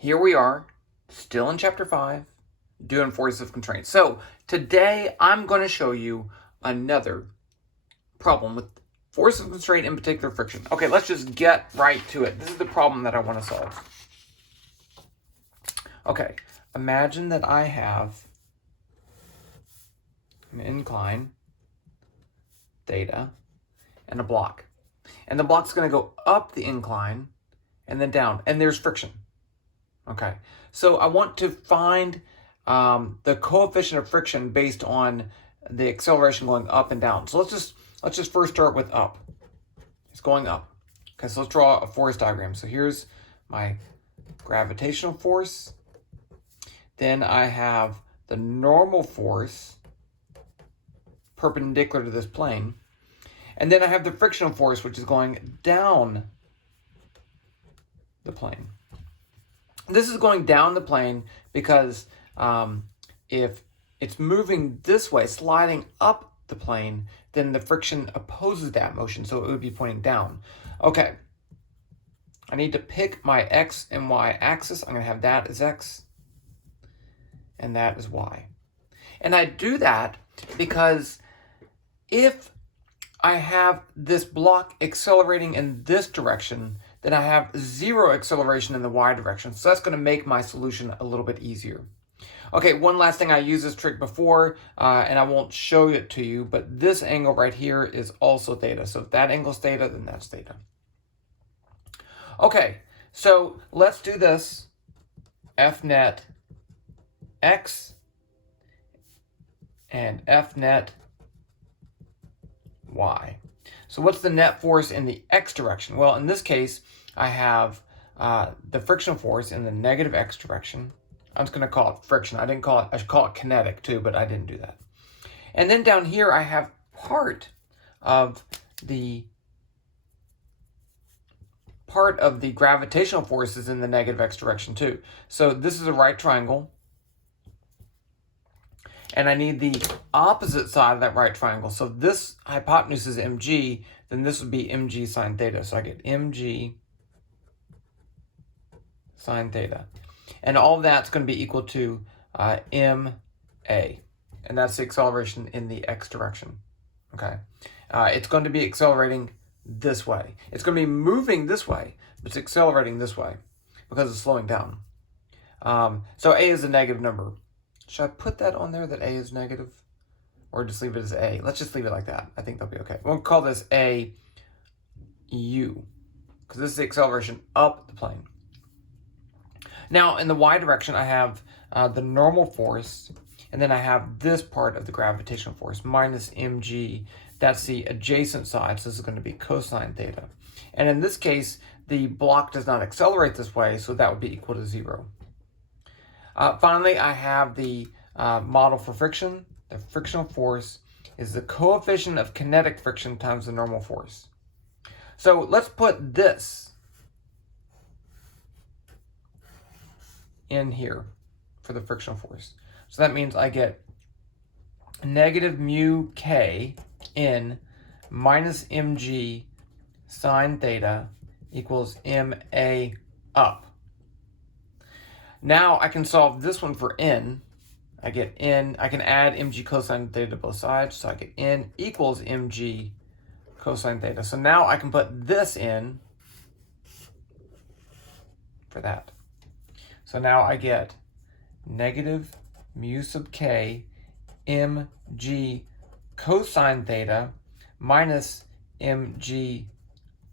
Here we are, still in chapter 5, doing forces of constraint. So today I'm going to show you another problem with forces of constraint, in particular friction. Okay, let's just get right to it. This is the problem that I want to solve. Okay, imagine that I have an incline, theta, and a block. And the block's going to go up the incline and then down, and there's friction. Okay, so I want to find the coefficient of friction based on the acceleration going up and down. So let's just first start with up. It's going up. Okay, so let's draw a force diagram. So here's my gravitational force. Then I have the normal force perpendicular to this plane. And then I have the frictional force, which is going down the plane. This is going down the plane because if it's moving this way, sliding up the plane, then the friction opposes that motion, so it would be pointing down. Okay, I need to pick my x and y axis. I'm going to have that as x, and that is y. And I do that because if I have this block accelerating in this direction, then I have zero acceleration in the y direction. So that's going to make my solution a little bit easier. Okay, one last thing. I used this trick before, and I won't show it to you, but this angle right here is also theta. So if that angle's theta, then that's theta. Okay, so let's do this. F net x and F net y. So what's the net force in the x direction? Well, in this case, I have the frictional force in the negative x direction. I'm just going to call it friction. I should call it kinetic too, but I didn't do that. And then down here, I have part of the gravitational force is in the negative x direction too. So this is a right triangle. And I need the opposite side of that right triangle. So this hypotenuse is mg, then this would be mg sine theta. So I get mg sine theta. And all of that's going to be equal to ma. And that's the acceleration in the x direction. Okay. It's going to be accelerating this way. It's going to be moving this way, but it's accelerating this way because it's slowing down. So a is a negative number. Should I put that on there, that a is negative? Or just leave it as a? Let's just leave it like that. I think that'll be okay. We'll call this a u, because this is the acceleration up the plane. Now, in the y direction, I have the normal force, and then I have this part of the gravitational force, minus mg. That's the adjacent side, so this is going to be cosine theta. And in this case, the block does not accelerate this way, so that would be equal to 0. Finally, I have the model for friction. The frictional force is the coefficient of kinetic friction times the normal force. So let's put this in here for the frictional force. So that means I get negative mu k in minus mg sine theta equals ma up. Now I can solve this one for n. I get n, I can add mg cosine theta to both sides, so I get n equals mg cosine theta. So now I can put this in for that. So now I get negative mu sub k mg cosine theta minus mg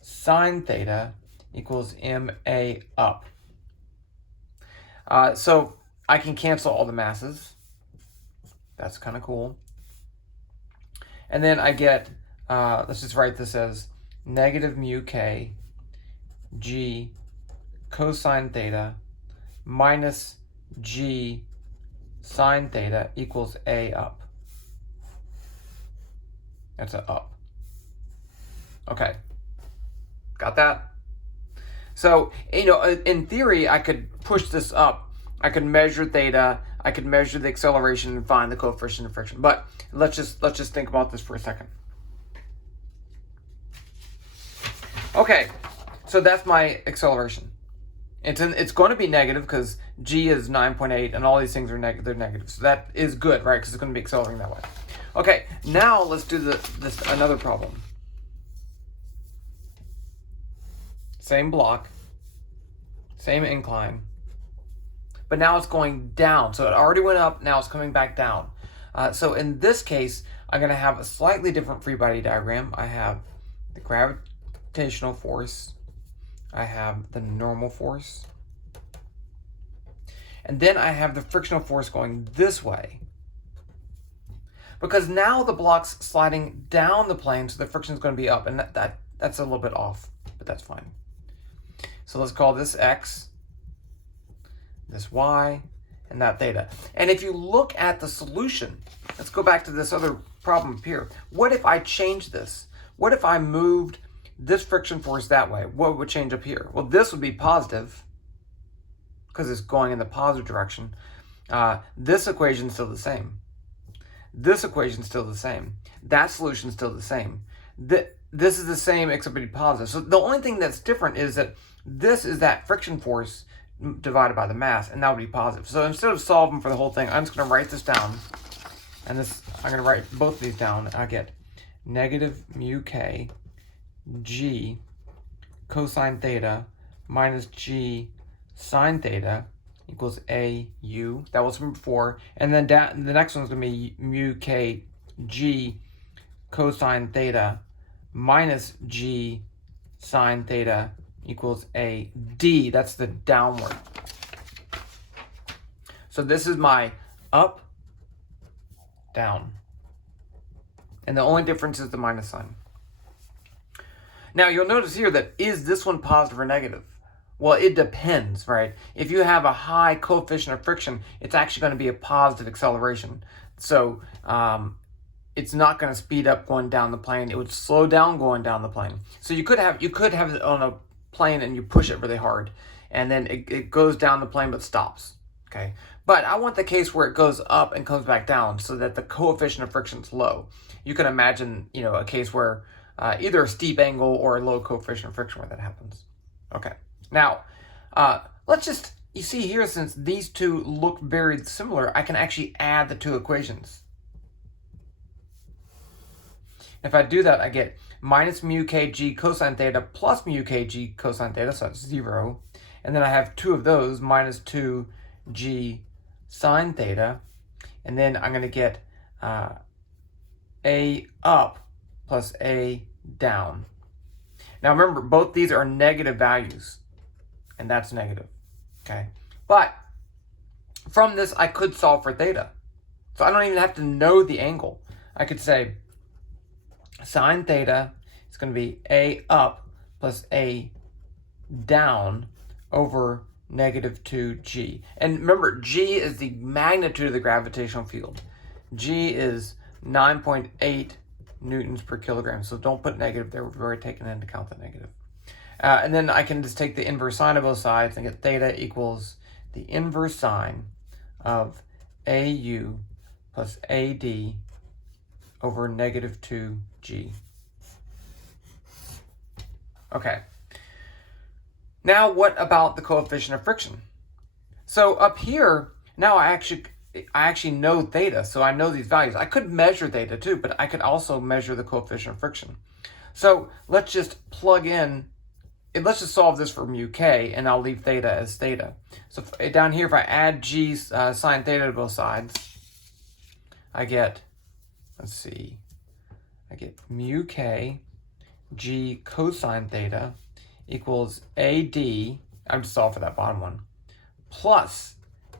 sine theta equals ma up. So I can cancel all the masses. That's kind of cool. And then I get, let's just write this as negative mu k g cosine theta minus g sine theta equals a up. That's an up. Okay. Got that? So, in theory, I could push this up. I could measure theta. I could measure the acceleration and find the coefficient of friction. But let's just think about this for a second. Okay, so that's my acceleration. It's going to be negative because g is 9.8 and all these things are negative. They're negative, so that is good, right? Because it's going to be accelerating that way. Okay, now let's do this another problem. Same block, same incline, but now it's going down. So it already went up, now it's coming back down. So in this case, I'm going to have a slightly different free body diagram. I have the gravitational force, I have the normal force, and then I have the frictional force going this way. Because now the block's sliding down the plane, so the friction is going to be up, and that's a little bit off, but that's fine. So let's call this x, this y, and that theta. And if you look at the solution, let's go back to this other problem up here. What if I change this? What if I moved this friction force that way? What would change up here? Well, this would be positive because it's going in the positive direction. This equation is still the same. This equation is still the same. That solution is still the same. This is the same except it'd be positive. So the only thing that's different is that this is that friction force divided by the mass, and that would be positive. So instead of solving for the whole thing, I'm just going to write this down. And I'm going to write both of these down. I get negative mu k g cosine theta minus g sine theta equals AU. That was from before. And then the next one is going to be mu k g cosine theta minus g sine theta equals AD. That's the downward. So this is my up, down. And the only difference is the minus sign. Now you'll notice here that is this one positive or negative? Well, it depends, right? If you have a high coefficient of friction, it's actually going to be a positive acceleration. So it's not going to speed up going down the plane. It would slow down going down the plane. So you could have it on a plane and you push it really hard, and then it goes down the plane but stops. Okay, but I want the case where it goes up and comes back down so that the coefficient of friction is low. You can imagine, a case where either a steep angle or a low coefficient of friction where that happens. Okay, now you see here, since these two look very similar, I can actually add the two equations. If I do that, I get minus mu kg cosine theta plus mu kg cosine theta, so that's 0. And then I have two of those, minus 2g sine theta. And then I'm going to get a up plus a down. Now remember, both these are negative values, and that's negative. Okay, but from this, I could solve for theta. So I don't even have to know the angle. I could say sine theta is going to be a up plus a down over negative 2g. And remember, g is the magnitude of the gravitational field. G is 9.8 newtons per kilogram. So don't put negative there. We've already taken into account the negative. And then I can just take the inverse sine of both sides and get theta equals the inverse sine of AU plus AD over negative 2g. Okay. Now what about the coefficient of friction? So up here, now I actually know theta, so I know these values. I could measure theta too, but I could also measure the coefficient of friction. So let's just plug in, let's just solve this for mu k, and I'll leave theta as theta. So down here, if I add g sine theta to both sides, I get, I get mu k g cosine theta equals AD, I'm just solving for that bottom one, plus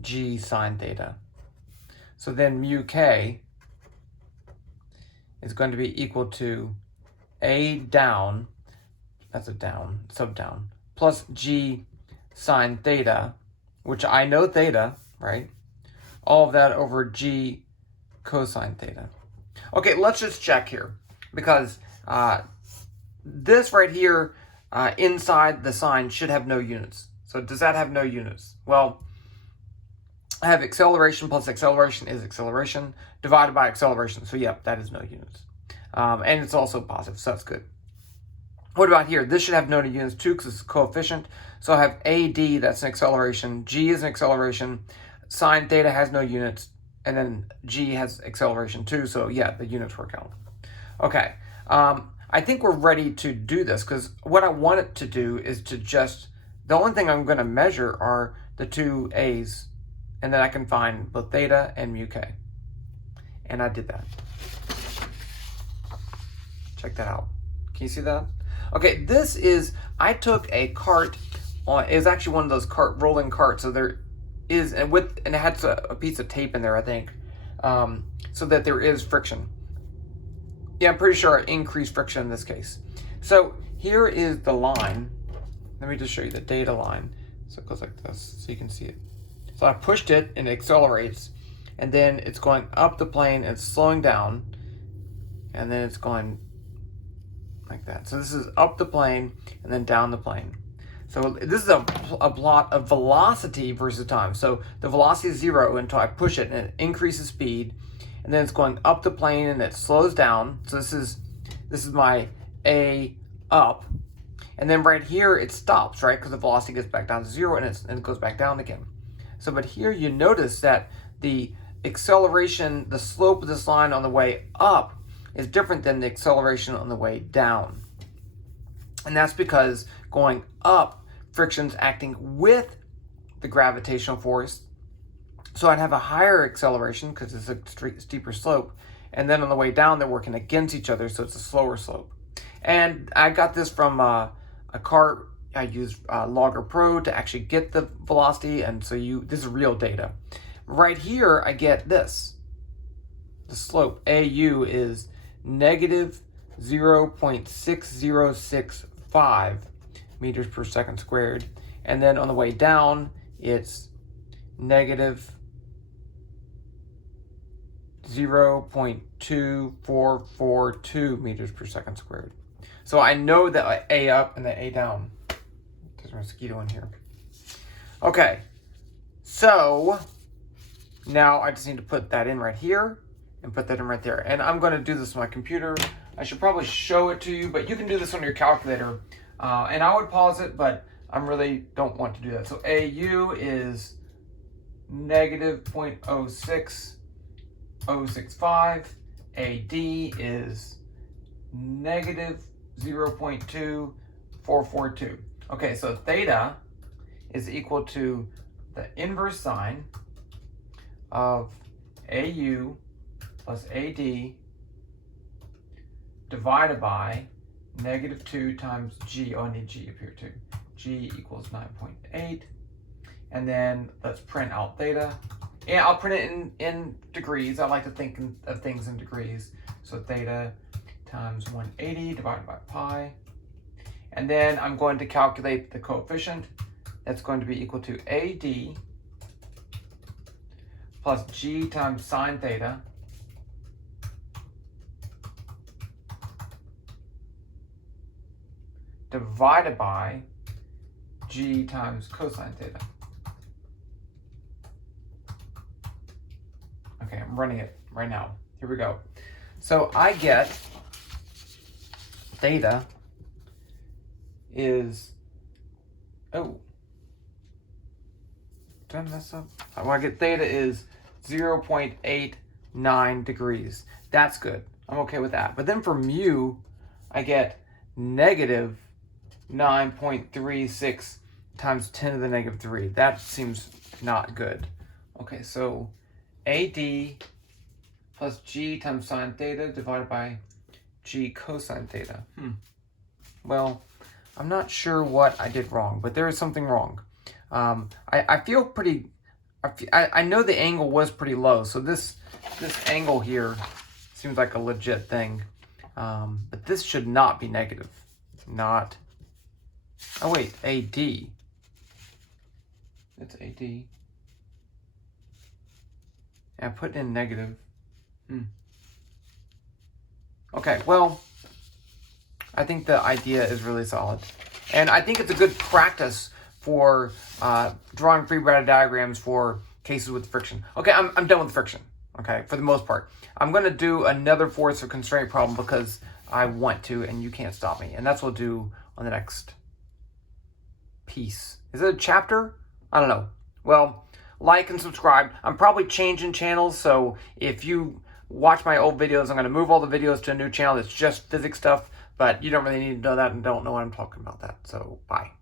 g sine theta. So then mu k is going to be equal to a down, that's a down, sub down, plus g sine theta, which I know theta, right? All of that over g cosine theta. Okay, let's just check here, because this right here inside the sign should have no units. So does that have no units? Well, I have acceleration plus acceleration is acceleration divided by acceleration. So yep, that is no units. And it's also positive, so that's good. What about here? This should have no units too because it's a coefficient. So I have AD, that's an acceleration. G is an acceleration. Sine theta has no units. And then G has acceleration too. So yeah, the units work out. Okay. I think we're ready to do this because what I want it to do is to just, the only thing I'm going to measure are the two A's. And then I can find both theta and mu k. And I did that. Check that out. Can you see that? Okay, this is, I took a cart on, it was actually one of those rolling carts, so there is, and it had a piece of tape in there, I think, so that there is friction. Yeah, I'm pretty sure I increased friction in this case. So here is the line. Let me just show you the data line. So it goes like this, so you can see it. So I pushed it and it accelerates, and then it's going up the plane, and it's slowing down, and then it's going like that. So this is up the plane and then down the plane. So this is a plot of velocity versus time. So the velocity is 0 until I push it and it increases speed, and then it's going up the plane and it slows down. So this is my A up, and then right here it stops, right? Because the velocity gets back down to 0 and it goes back down again. So but here you notice that the acceleration, the slope of this line on the way up is different than the acceleration on the way down. And that's because going up, friction's acting with the gravitational force. So I'd have a higher acceleration because it's a steeper slope. And then on the way down, they're working against each other, so it's a slower slope. And I got this from a cart. I used Logger Pro to actually get the velocity, and so this is real data. Right here, I get this. The slope, AU, is negative 0.6065 meters per second squared. And then on the way down, it's negative 0.2442 meters per second squared. So I know that A up and the A down. There's a mosquito in here. Okay, so now I just need to put that in right here and put that in right there. And I'm going to do this on my computer. I should probably show it to you, but you can do this on your calculator. And I would pause it, but I really don't want to do that. So AU is negative 0.06065. AD is negative 0.2442. Okay, so theta is equal to the inverse sine of AU plus AD divided by negative 2 times G. Oh, I need G up here too. G equals 9.8. And then let's print out theta. Yeah, I'll print it in degrees. I like to think of things in degrees. So theta times 180 divided by pi. And then I'm going to calculate the coefficient. That's going to be equal to AD plus G times sine theta divided by G times cosine theta. Okay, I'm running it right now. Here we go. So I get theta is, oh, did I mess up? Well, I get theta is 0.89 degrees. That's good. I'm okay with that. But then for mu, I get negative 9.36 times 10 to the negative 3. That seems not good. Okay, so AD plus G times sine theta divided by G cosine theta. Well, I'm not sure what I did wrong, but there is something wrong. I feel pretty, I know the angle was pretty low, so this angle here seems like a legit thing. But this should not be negative. Not, oh wait, AD. It's AD. Yeah, put in negative. Okay, well, I think the idea is really solid. And I think it's a good practice for drawing free body diagrams for cases with friction. Okay, I'm done with friction, okay, for the most part. I'm going to do another force or constraint problem because I want to, and you can't stop me. And that's what we'll do on the next piece. Is it a chapter? I don't know. Well, like and subscribe. I'm probably changing channels, so if you watch my old videos, I'm going to move all the videos to a new channel that's just physics stuff, but you don't really need to know that and don't know what I'm talking about that. So, bye.